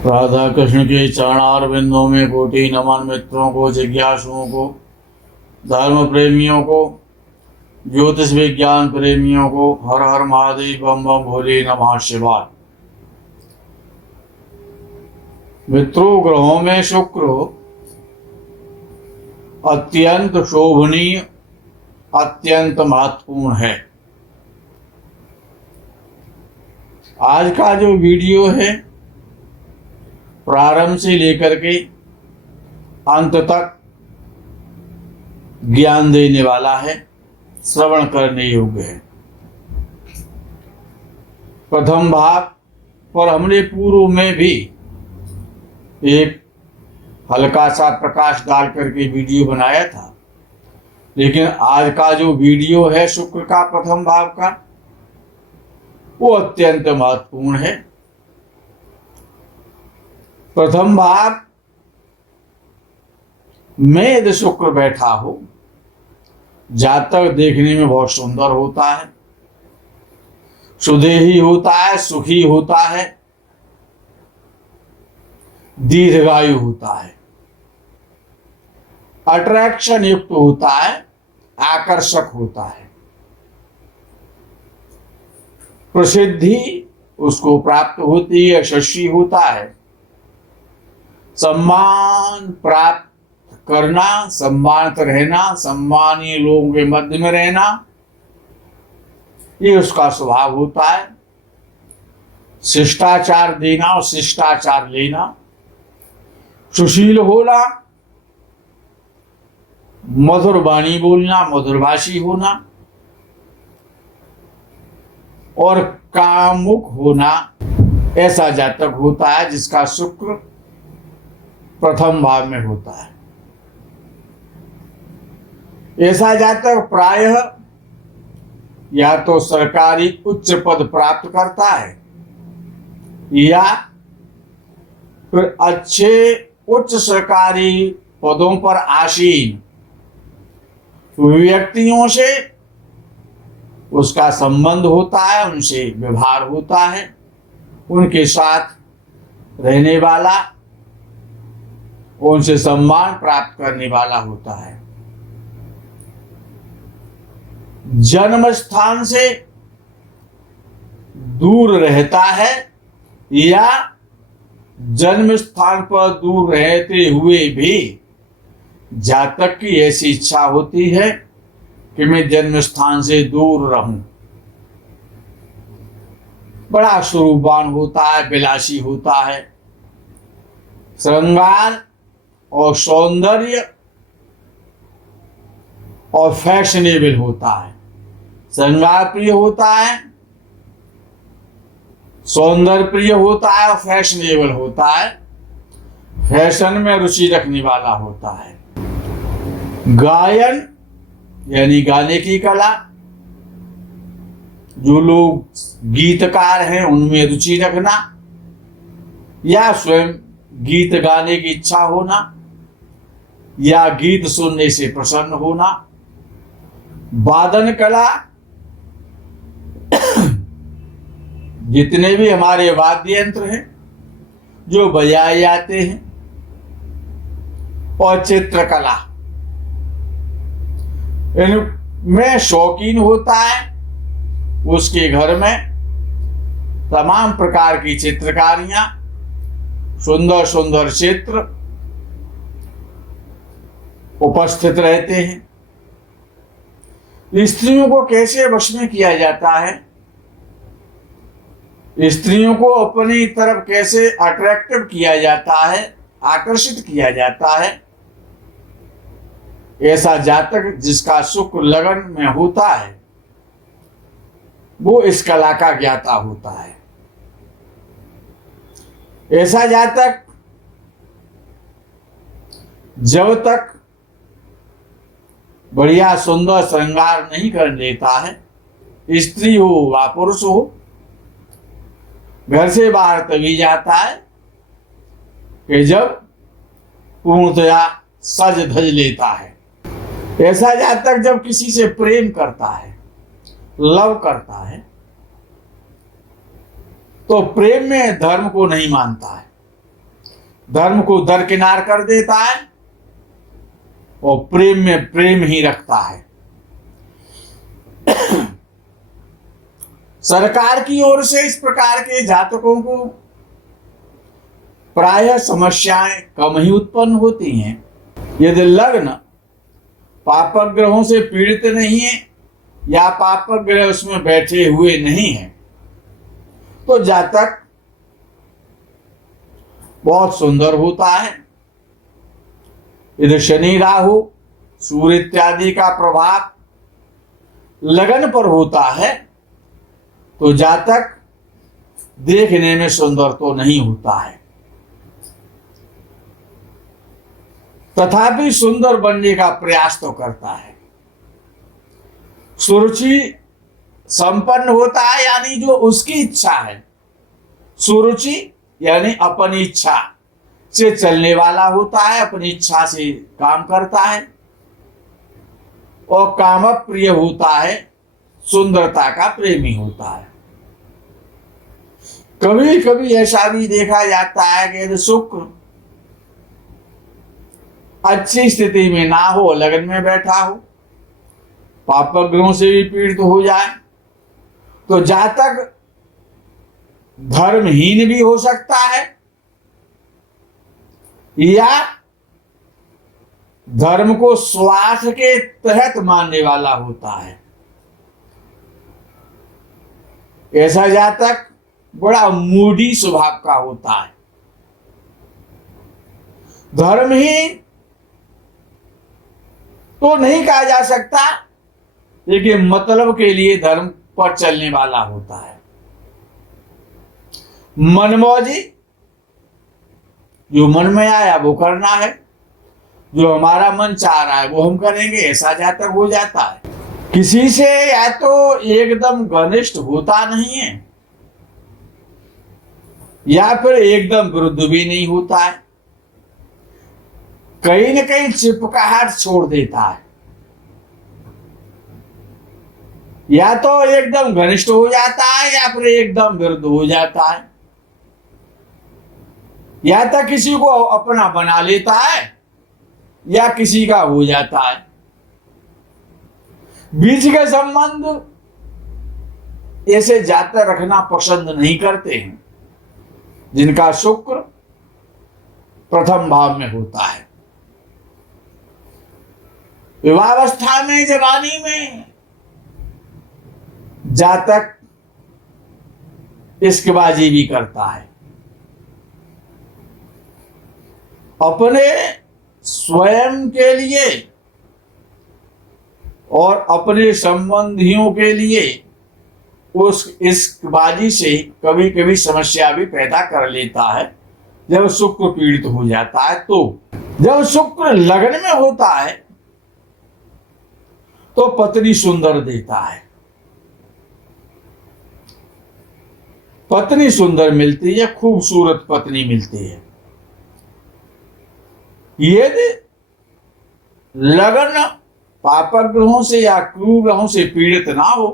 राधा कृष्ण के चरणार बिंदों में कोटि नमन। मित्रों को, जिज्ञासुओं को, धर्म प्रेमियों को, ज्योतिष विज्ञान प्रेमियों को हर हर महादेव, बम बम भोले, नमः शिवाय। मित्रों, ग्रहों में शुक्र अत्यंत शोभनीय, अत्यंत महत्वपूर्ण है। आज का जो वीडियो है प्रारंभ से लेकर के अंत तक ज्ञान देने वाला है, श्रवण करने योग्य है। प्रथम भाग पर हमने पूर्व में भी एक हल्का सा प्रकाश डाल करके वीडियो बनाया था, लेकिन आज का जो वीडियो है शुक्र का प्रथम भाव का, वो अत्यंत महत्वपूर्ण है। प्रथम भाव में यदि शुक्र बैठा हो, जातक देखने में बहुत सुंदर होता है, सुदेही होता है, सुखी होता है, दीर्घायु होता है, अट्रैक्शन युक्त होता है, आकर्षक होता है, प्रसिद्धि उसको प्राप्त होती है, यशस्वी होता है, सम्मान प्राप्त करना, सम्मानित रहना, सम्मानीय लोगों के मध्य में रहना, ये उसका स्वभाव होता है। शिष्टाचार देना और शिष्टाचार लेना, सुशील होना, मधुर वाणी बोलना, मधुरभाषी होना और कामुक होना, ऐसा जातक होता है जिसका शुक्र प्रथम भाव में होता है। ऐसा जातक प्रायः या तो सरकारी उच्च पद प्राप्त करता है या फिर अच्छे उच्च सरकारी पदों पर आसीन व्यक्तियों से उसका संबंध होता है, उनसे व्यवहार होता है, उनके साथ रहने वाला, उनसे सम्मान प्राप्त करने वाला होता है। जन्म स्थान से दूर रहता है या जन्म स्थान पर दूर रहते हुए भी जातक की ऐसी इच्छा होती है कि मैं जन्म स्थान से दूर रहूं। बड़ा स्वरूपवान होता है, विलासी होता है, श्रृंगार और सौंदर्य और फैशनेबल होता है। श्रृंगार प्रिय होता है, सौंदर्य प्रिय होता है और फैशनेबल होता है, फैशन में रुचि रखने वाला होता है। गायन यानी गाने की कला, जो लोग गीतकार हैं उनमें रुचि रखना या स्वयं गीत गाने की इच्छा होना या गीत सुनने से प्रसन्न होना। वादन कला, जितने भी हमारे वाद्य यंत्र हैं जो बजाए जाते हैं, और चित्रकला, इनमें शौकीन होता है। उसके घर में तमाम प्रकार की चित्रकारियां, सुंदर सुंदर चित्र उपस्थित रहते हैं। स्त्रियों को कैसे वश में किया जाता है, स्त्रियों को अपनी तरफ कैसे अट्रैक्टिव किया जाता है, आकर्षित किया जाता है, ऐसा जातक जिसका शुक्र लगन में होता है वो इस कला का ज्ञाता होता है। ऐसा जातक जब तक बढ़िया सुंदर श्रृंगार नहीं कर लेता है, स्त्री हो व पुरुष हो, घर से बाहर तभी जाता है कि जब पूर्णतया सज धज लेता है। ऐसा जातक जब किसी से प्रेम करता है, लव करता है, तो प्रेम में धर्म को नहीं मानता है, धर्म को दरकिनार कर देता है और प्रेम में प्रेम ही रखता है। सरकार की ओर से इस प्रकार के जातकों को प्रायः समस्याएं कम ही उत्पन्न होती हैं। यदि लग्न पापक ग्रहों से पीड़ित नहीं है या पापक ग्रह उसमें बैठे हुए नहीं है तो जातक बहुत सुंदर होता है। यदि शनि राहु सूर्य इत्यादि का प्रभाव लगन पर होता है तो जातक देखने में सुंदर तो नहीं होता है, तथापि सुंदर बनने का प्रयास तो करता है। सुरुचि संपन्न होता है, यानी जो उसकी इच्छा है। सुरुचि यानी अपनी इच्छा से चलने वाला होता है, अपनी इच्छा से काम करता है और काम प्रिय होता है, सुंदरता का प्रेमी होता है। कभी कभी ऐसा भी देखा जाता है कि यदि शुक्र अच्छी स्थिति में ना हो, लगन में बैठा हो, पापक ग्रहों से भी पीड़ित हो जाए तो जातक धर्महीन भी हो सकता है या धर्म को स्वार्थ के तहत मानने वाला होता है। ऐसा जातक बड़ा मूडी स्वभाव का होता है। धर्महीन तो नहीं कहा जा सकता, लेकिन मतलब के लिए धर्म पर चलने वाला होता है। मनमौजी, जो मन में आया वो करना है, जो हमारा मन चाह रहा है वो हम करेंगे, ऐसा जातक हो जाता है। किसी से या तो एकदम घनिष्ठ होता नहीं है या फिर एकदम विरुद्ध भी नहीं होता है, कहीं न कहीं चिपकाहट छोड़ देता है। या तो एकदम घनिष्ठ हो जाता है या फिर एकदम विरुद्ध हो जाता है, या तो किसी को अपना बना लेता है या किसी का हो जाता है। बीच के संबंध ऐसे जातक रखना पसंद नहीं करते हैं जिनका शुक्र प्रथम भाव में होता है। विवाहावस्था में, जवानी में जातक इश्कबाजी भी करता है। अपने स्वयं के लिए और अपने संबंधियों के लिए उस इश्कबाजी से कभी कभी समस्या भी पैदा कर लेता है जब शुक्र पीड़ित हो जाता है। तो जब शुक्र लगन में होता है तो पत्नी सुंदर देता है, पत्नी सुंदर मिलती है, खूबसूरत पत्नी मिलती है। यदि लगन पापक ग्रहों से या क्रूर ग्रहों से पीड़ित ना हो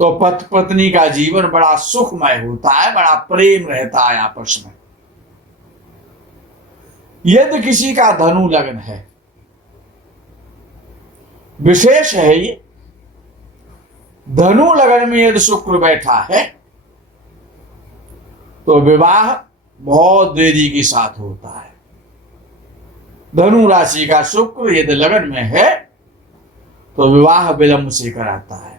तो पति पत्नी का जीवन बड़ा सुखमय होता है, बड़ा प्रेम रहता है आपस में। यदि किसी का धनु लगन है, विशेष है ये, धनु लगन में यदि शुक्र बैठा है तो विवाह बहुत देरी के साथ होता है। धनु राशि का शुक्र यदि लगन में है तो विवाह विलंब से कराता है।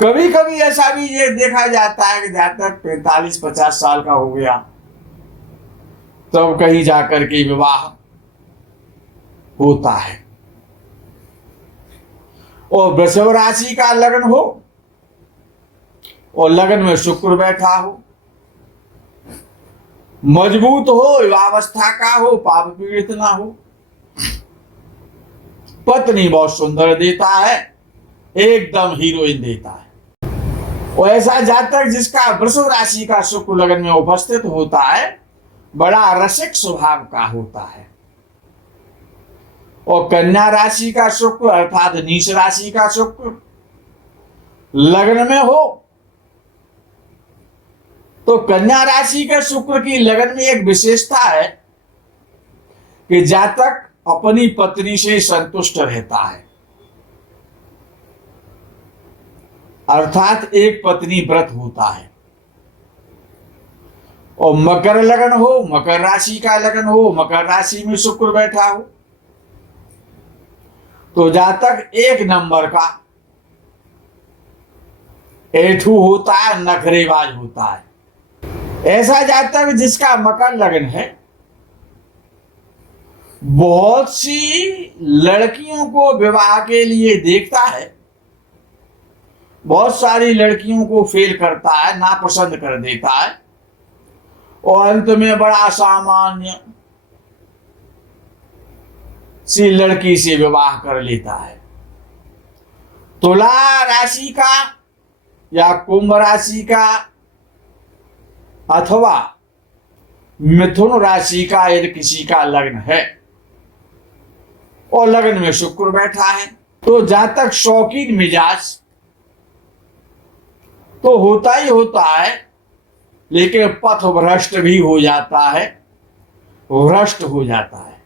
कभी कभी ऐसा भी ये देखा जाता है कि जातक 45-50 साल का हो गया तब कहीं जाकर के विवाह होता है। और वृषभ राशि का लगन हो और लगन में शुक्र बैठा हो, मजबूत हो, विवाहावस्था का हो, पाप पीड़ित ना हो, पत्नी बहुत सुंदर देता है, एकदम हीरोइन देता है। और ऐसा जातक जिसका वृषभ राशि का शुक्र लगन में उपस्थित होता है बड़ा रसिक स्वभाव का होता है। और कन्या राशि का शुक्र अर्थात नीच राशि का शुक्र लगन में हो तो कन्या राशि के शुक्र की लगन में एक विशेषता है कि जातक अपनी पत्नी से संतुष्ट रहता है, अर्थात एक पत्नी व्रत होता है। और मकर लगन हो, मकर राशि का लगन हो, मकर राशि में शुक्र बैठा हो, तो जातक एक नंबर का एठू होता है, नखरेबाज होता है। ऐसा जातक जिसका मकर लगन है बहुत सी लड़कियों को विवाह के लिए देखता है, बहुत सारी लड़कियों को फेल करता है, नापसंद कर देता है और अंत में बड़ा सामान्य सी लड़की से विवाह कर लेता है। तुला राशि का या कुंभ राशि का अथवा मिथुन राशि का यदि किसी का लग्न है और लग्न में शुक्र बैठा है, तो जातक शौकीन मिजाज तो होता ही होता है, लेकिन पथ भ्रष्ट भी हो जाता है, भ्रष्ट हो जाता है।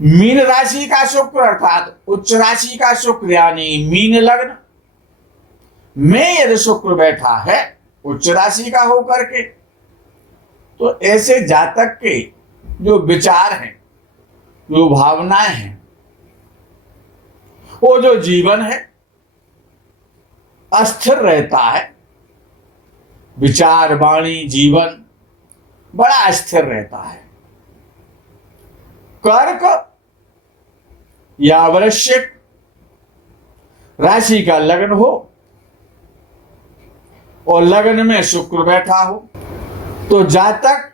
मीन राशि का शुक्र अर्थात उच्च राशि का शुक्र यानी मीन लग्न में यदि शुक्र बैठा है उच्च राशि का होकर के, तो ऐसे जातक के जो विचार हैं, जो भावनाएं हैं, वो जो जीवन है अस्थिर रहता है। विचार वाणी जीवन बड़ा अस्थिर रहता है। कर्क या वृश्चिक राशि का लग्न हो और लग्न में शुक्र बैठा हो, तो जातक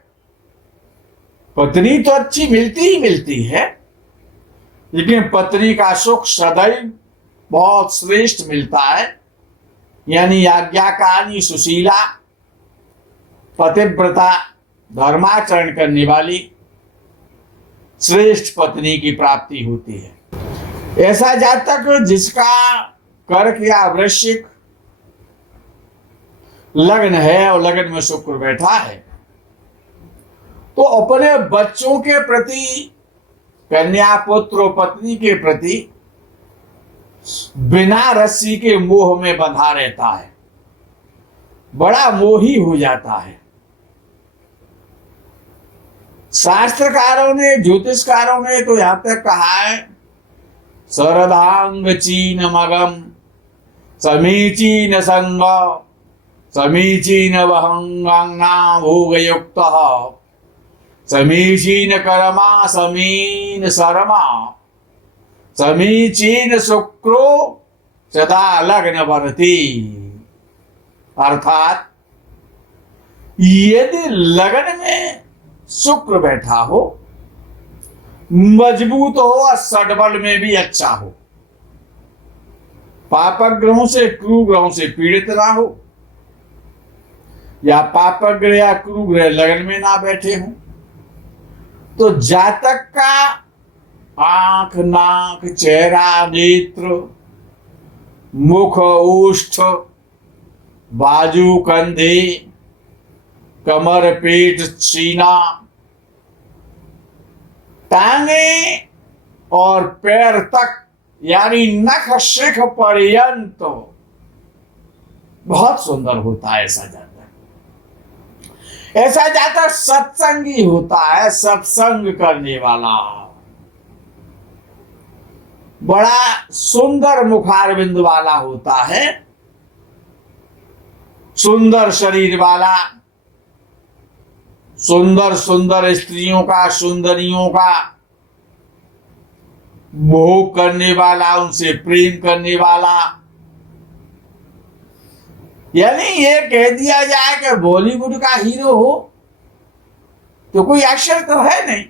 पत्नी तो अच्छी मिलती ही मिलती है, लेकिन पत्नी का सुख सदैव बहुत श्रेष्ठ मिलता है, यानी आज्ञाकारिणी, सुशीला, पतिव्रता, धर्माचरण करने वाली श्रेष्ठ पत्नी की प्राप्ति होती है। ऐसा जातक जिसका कर्क या वृश्चिक लग्न है और लग्न में शुक्र बैठा है, तो अपने बच्चों के प्रति, कन्या पुत्र पत्नी के प्रति बिना रस्सी के मोह में बंधा रहता है, बड़ा मोही हो जाता है। शास्त्रकारों ने, ज्योतिषकारों ने तो यहां तक कहा है, सरदांग चीन मगम समीचीन संग समीचीन वहंगांगना भोगयुक्त समीचीन कर्मा समीन शर्मा समीचीन शुक्रो सदा लग्न वर्ती। अर्थात यदि लगन में शुक्र बैठा हो, मजबूत हो और सडबल में भी अच्छा हो, पापक ग्रहों से, क्रू ग्रहों से पीड़ित ना हो, या पापक ग्रह या क्रू ग्रह लगन में ना बैठे हों, तो जातक का आंख, नाक, चेहरा, नेत्र, मुख, ओष्ठ, बाजू, कंधे, कमर, पेट, सीना, टांगे और पैर तक यानी नख शिख पर्यंत बहुत सुंदर होता है ऐसा जातक। ऐसा जातक सत्संगी होता है, सत्संग करने वाला, बड़ा सुंदर मुखारविंद वाला होता है, सुंदर शरीर वाला, सुंदर सुंदर स्त्रियों का, सुंदरियों का भोग करने वाला, उनसे प्रेम करने वाला। यानी ये कह दिया जाए कि बॉलीवुड का हीरो हो तो कोई आश्चर्य तो है नहीं।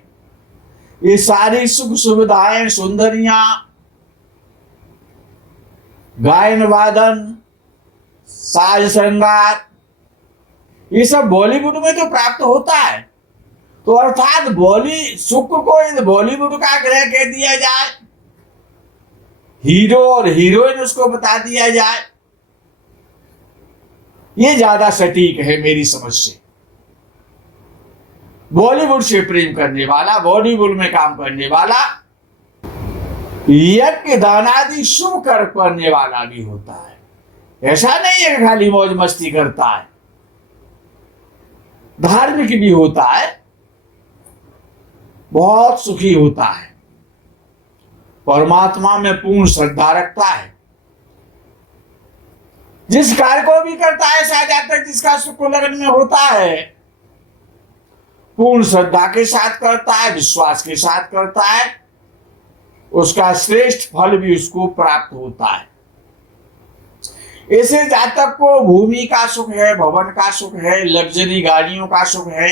ये सारी सुख सुविधाएं, सुंदरियां, गायन वादन, साज श्रृंगार, ये सब बॉलीवुड में तो प्राप्त होता है। तो अर्थात सुख को यदि बॉलीवुड का ग्रह कह दिया जाए, हीरो और हीरोइन उसको बता दिया जाए, ये ज्यादा सटीक है मेरी समझ से। बॉलीवुड से प्रेम करने वाला, बॉलीवुड में काम करने वाला, यज्ञ दान आदि शुभ कर्म करने वाला भी होता है। ऐसा नहीं है खाली मौज मस्ती करता है, धार्मिक भी होता है, बहुत सुखी होता है, परमात्मा में पूर्ण श्रद्धा रखता है, जिस कार्य को भी करता है साजातक जिसका शुक्र लग्न में होता है, पूर्ण श्रद्धा के साथ करता है, विश्वास के साथ करता है, उसका श्रेष्ठ फल भी उसको प्राप्त होता है। ऐसे जातक को भूमि का सुख है, भवन का सुख है, लग्जरी गाड़ियों का सुख है,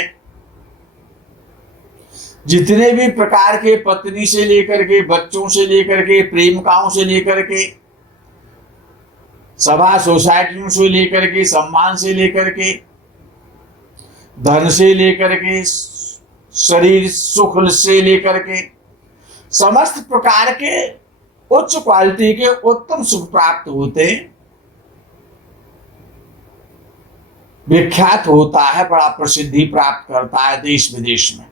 जितने भी प्रकार के पत्नी से लेकर के, बच्चों से लेकर के, प्रेमिकाओं से लेकर के, सभा सोसाइटियों से लेकर के, सम्मान से लेकर के, धन से लेकर के, शरीर सुख से लेकर के, समस्त प्रकार के उच्च क्वालिटी के उत्तम सुख प्राप्त होते हैं। विख्यात होता है, बड़ा प्रसिद्धि प्राप्त करता है देश विदेश में,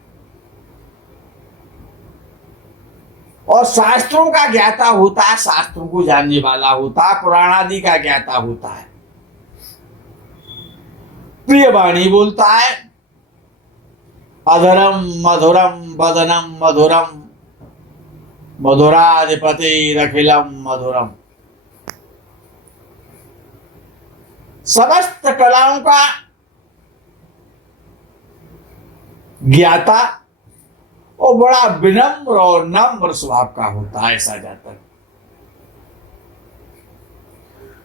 और शास्त्रों का ज्ञाता होता है, शास्त्रों को जानने वाला होता है, पुराण आदि का ज्ञाता होता है, प्रिय वाणी बोलता है, अधरम मधुरम वदनम मधुरम मधुराधिपति रखिलम मधुरम। समस्त कलाओं का ज्ञाता और बड़ा विनम्र और नम्र स्वभाव का होता है ऐसा जातक।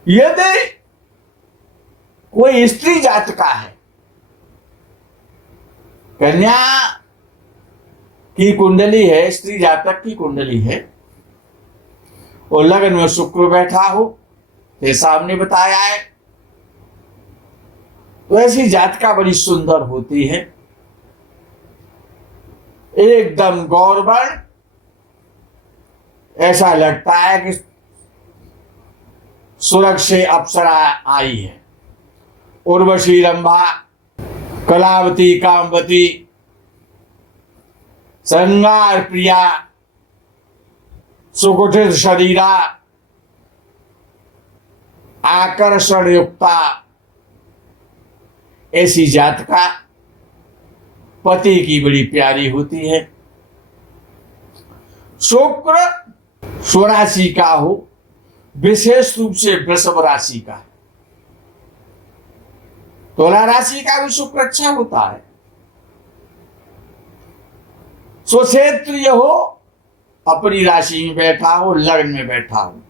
यदि कोई स्त्री जात का है, कन्या की कुंडली है, स्त्री जातक की कुंडली है, और लगन में शुक्र बैठा हो, ये सामने बताया है, तो ऐसी जातका बड़ी सुंदर होती है, एकदम गौरवर्ण, ऐसा लगता है कि स्वर्ग से अप्सरा आई है। उर्वशी, रंभा, कलावती, कामवती, श्रृंगार प्रिया, सुकुठित शरीरा, आकर्षण युक्ता, ऐसी जात का पति की बड़ी प्यारी होती है। शुक्र स्वराशि का हो, विशेष रूप से वृषभ राशि का, तुला राशि का भी शुक्र अच्छा होता है। स्वक्षेत्रीय हो, अपनी राशि में बैठा हो, लग्न में बैठा हो,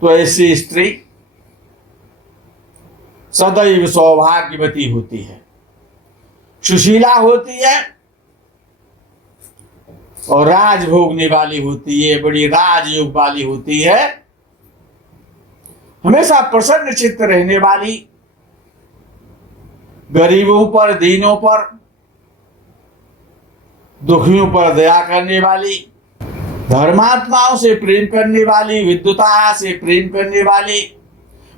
तो ऐसी स्त्री सदैव सौभाग्यवती होती है, सुशीला होती है, और राज भोगने वाली होती है, बड़ी राजयोग वाली होती है, हमेशा प्रसन्न चित्त रहने वाली, गरीबों पर, दीनों पर, दुखियों पर दया करने वाली, धर्मात्माओं से प्रेम करने वाली, विद्वता से प्रेम करने वाली,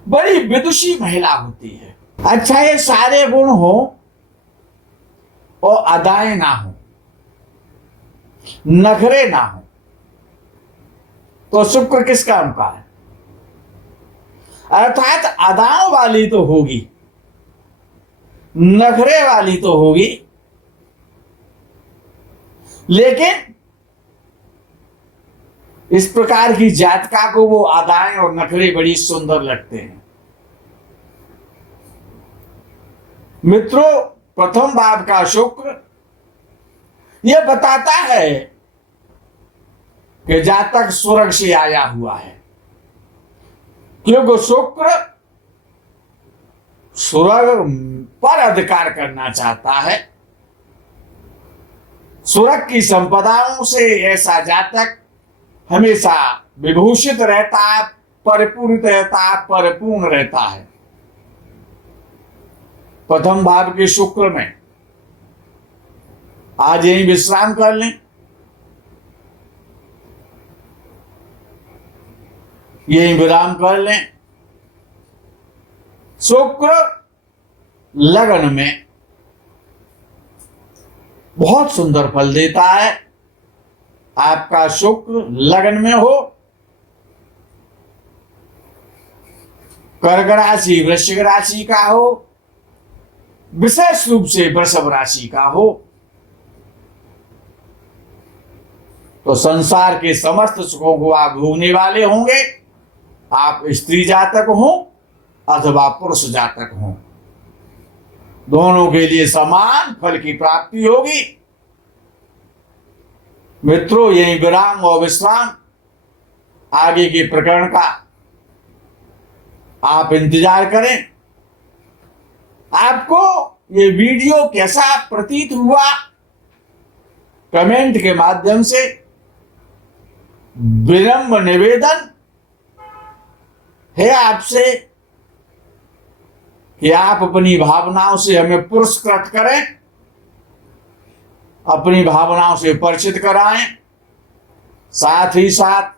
बड़ी विदुषी महिला होती है। अच्छा, ये सारे गुण हो और अदाएं ना हो, नखरे ना हो, तो शुक्र किस काम का है? अर्थात अदाओं वाली तो होगी, नखरे वाली तो होगी, लेकिन इस प्रकार की जातका को वो अदाएं और नखरे बड़ी सुंदर लगते हैं। मित्रों, प्रथम भाव का शुक्र यह बताता है कि जातक स्वर्ग से आया हुआ है, क्योंकि शुक्र स्वर्ग पर अधिकार करना चाहता है। स्वर्ग की संपदाओं से ऐसा जातक हमेशा विभूषित रहता है, परिपूर्ण रहता है, परिपूर्ण रहता है। प्रथम भाव के शुक्र में आज यही विश्राम कर लें, यही विराम कर लें। शुक्र लगन में बहुत सुंदर फल देता है। आपका शुक्र लगन में हो, कर्क राशि वृश्चिक राशि का हो, विशेष रूप से वृषभ राशि का हो, तो संसार के समस्त सुखों को आप भोगने वाले होंगे। आप स्त्री जातक हो अथवा पुरुष जातक हो, दोनों के लिए समान फल की प्राप्ति होगी। मित्रों, यही विराम और विश्राम। आगे के प्रकरण का आप इंतजार करें। आपको ये वीडियो कैसा प्रतीत हुआ, कमेंट के माध्यम से विनम्र निवेदन है आपसे कि आप अपनी भावनाओं से हमें पुरस्कृत करें, अपनी भावनाओं से परिचित कराएं। साथ ही साथ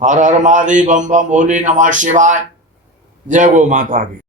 हर हर महादेव, बम बम भोले, नमः शिवाय, जय गौ माता की।